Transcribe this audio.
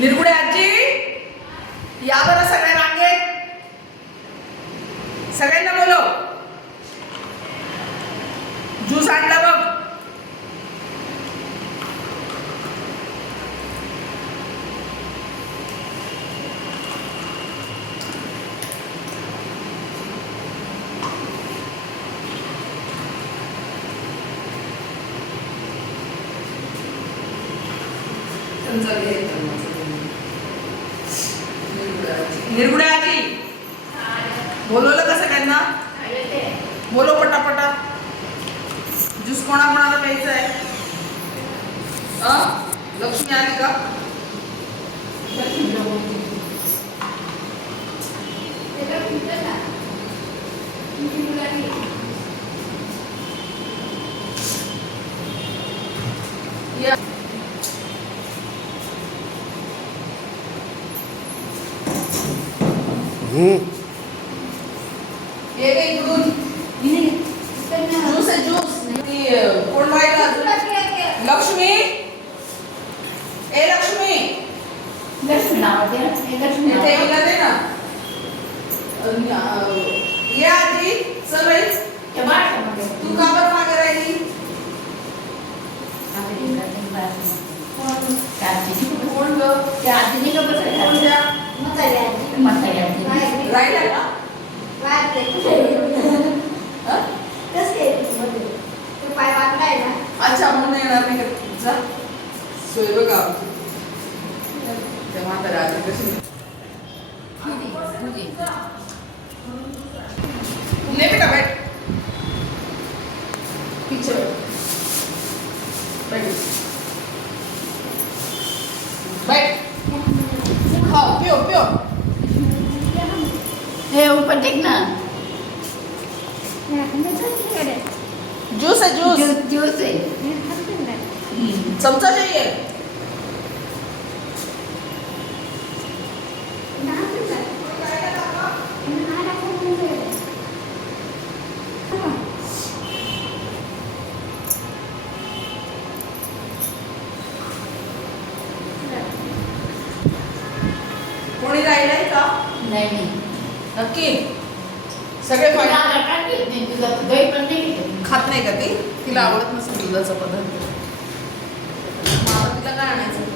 निरगुडे आजी या बरं सगळ्या रांगेत. सगळ्यांना बोलव. ज्यूस आणला बघ. निरगुडे आजी बोलवलं का सगळ्यांना? बोलव पटापटा. ज्यूस कोणाकोणाला प्यायचं आहे? लक्ष्मी आली का? ये गई इकडून. ज्यूस आहे ज्यूस. कोण राहिला? लक्ष्मी. ए लक्ष्मी लक्ष्मी नावाचे इथे हिला दे ना. ये आजी चल बाई. तू का बरं मागे राहिली? कोण ग? राहिला का? अच्छा म्हणून येणार नाही का? जा सोय बघा. तेव्हा तर आजी कशी ले बेटा बैठ. पीछे बैठ. बैठ. खाओ पियो पियो. हे ऊपर देख ना. जूस है जूस. जूस है. चमचा चाहिए. कोणी राहिलंय का? नहीं नक्की सगळे तुला पाणी आटा घेते तुझा दही पण नाही घेते. खात नाही का ती? तिला आवडत नसेल दुधाचा पदार्थ. मग आता तिला काय आणायचं?